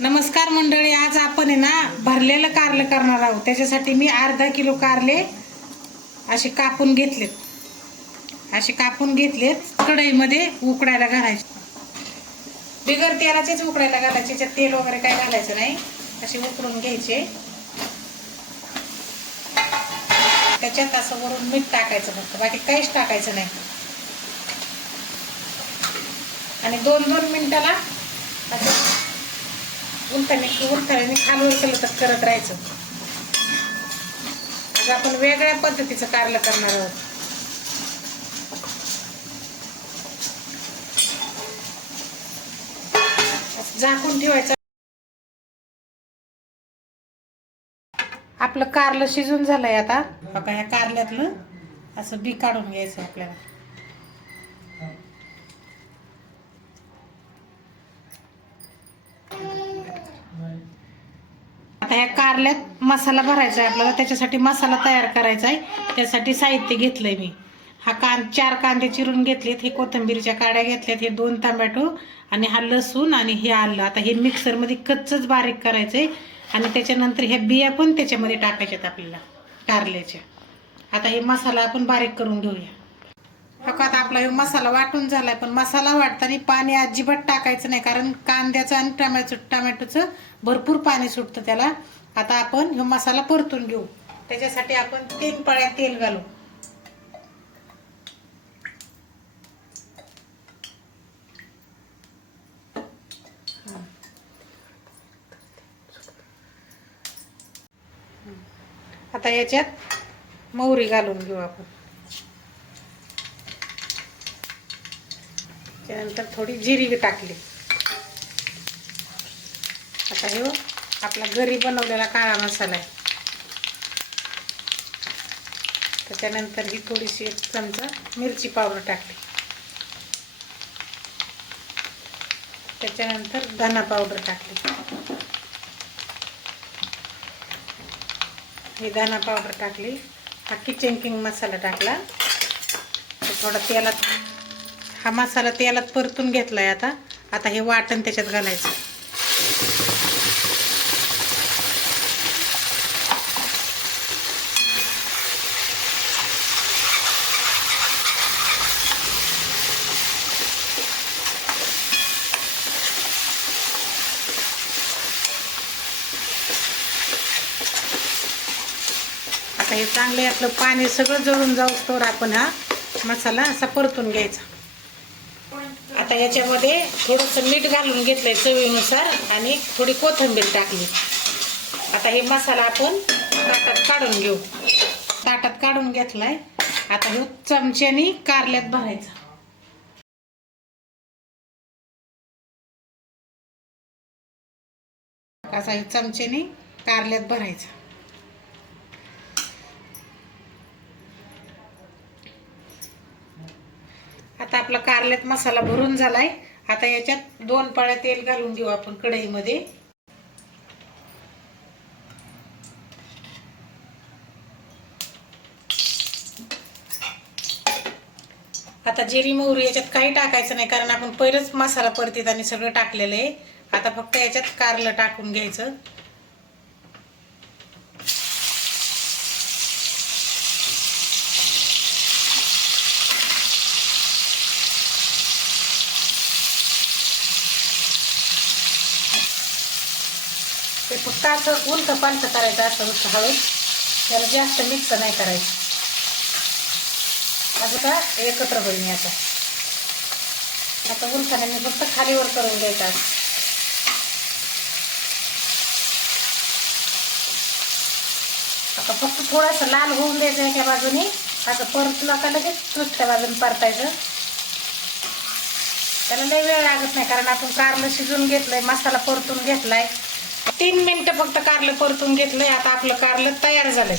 नमस्कार मंडळी आज आपण आहे ना भरलेलं कारलं करणार आहोत. त्याच्यासाठी मी अर्धा किलो कारले असे कापून घेतलेत. असे कापून घेतलेत कढईमध्ये उकडायला घालायचे. बिगर तेलाचेच उकडायला घालायचे त्याच्यात तेल वगैरे काय घालायचं नाही. असे उकडून घ्यायचे. त्याच्यात असं वरून मीठ टाकायचं फक्त बाकी काहीच टाकायचं नाही. आणि दोन दोन मिनिटाला उलथाने उलटाने खालवर केलं तर करत राहायचं. आज आपण वेगळ्या पद्धतीचं कारलं करणार आहोत. झाकून ठेवायचं. आपलं कारलं शिजून झालंय आता. बघा ह्या कारल्यातलं असं बी काढून घ्यायचं आपल्याला. आता ह्या कारल्यात मसाला भरायचा आहे आपल्याला. त्याच्यासाठी मसाला तयार करायचा आहे. त्यासाठी साहित्य घेतलं आहे मी. हा कां चार कांदे चिरून घेतलेत. हे कोथिंबीरच्या काड्या घेतल्यात. हे दोन टमॅटो आणि हा लसूण आणि हे आलं. आता हे मिक्सरमध्ये कच्चच बारीक करायचं आहे आणि त्याच्यानंतर ह्या बिया पण त्याच्यामध्ये टाकायच्यात आपल्याला कारल्याच्या. आता हे मसाला आपण बारीक करून घेऊया. बघा आपला हे मसाला वाटून झालाय पण मसाला वाटताना पाणी अजिबात टाकायचं नाही कारण कांद्याचं आणि टमॅटो टमॅटोचं भरपूर पाणी सुटतं त्याला. आता आपण हे मसाला परतून घेऊ. त्याच्यासाठी आपण तीन पळ्या तेल घालू. आता याच्यात मोहरी घालून घेऊ आपण. त्यानंतर थोडी जिरी टाकली. आता हे आपला घरी बनवलेला काळा मसाला आहे. त्याच्यानंतर ही थोडीशी एक चमचा मिरची पावडर टाकली. त्याच्यानंतर धना पावडर टाकली. ही धना पावडर टाकली. हा किचन किंग मसाला टाकला. थोडा तेलात हा मसाला तेलात परतून घेतलाय आता. आता हे वाटण त्याच्यात घालायचं. आता हे चांगलं आपलं पाणी सगळं जळून जाऊ तर आपण हा. मसाला असा परतून घ्यायचा. आता याच्यामध्ये थोडंसं मीठ घालून घेतलंय चवीनुसार आणि थोडी कोथिंबीर टाकली. आता हे मसाला आपण ताटात काढून घेऊ. ताटात काढून घेतलाय. आता हे चमच्यानी कारल्यात भरायचं. असा हे चमच्यानी कारल्यात भरायचा. आता आपला कारल्यात मसाला भरून झालाय. आता याच्यात दोन पाळ्या तेल घालून घेऊ आपण कढईमध्ये. आता जिरी मोहरी याच्यात काही टाकायचं नाही कारण आपण पहिलंच मसाला परतीत आणि सगळं टाकलेलं आहे. आता फक्त याच्यात कारलं टाकून घ्यायचं. ते फक्त असं उलथं पालट करायचं असं नुसतं हळद त्याला जास्त मिक्स नाही करायचं. असं का एकत्र होईल मी आता आता उलथाने मी फक्त खालीवर करून घ्यायचं आता फक्त थोडंसं लाल होऊन द्यायचं एका बाजूने. असं परतला का लगेच दुसऱ्या बाजूने परतायचं. त्याला लई वेळ लागत नाही कारण आपण कारलं शिजून घेतलंय मसाला परतून घेतलाय. तीन मिनिटं फक्त कारलं परतून घेतलंय. आता आपलं कारलं तयार झालंय.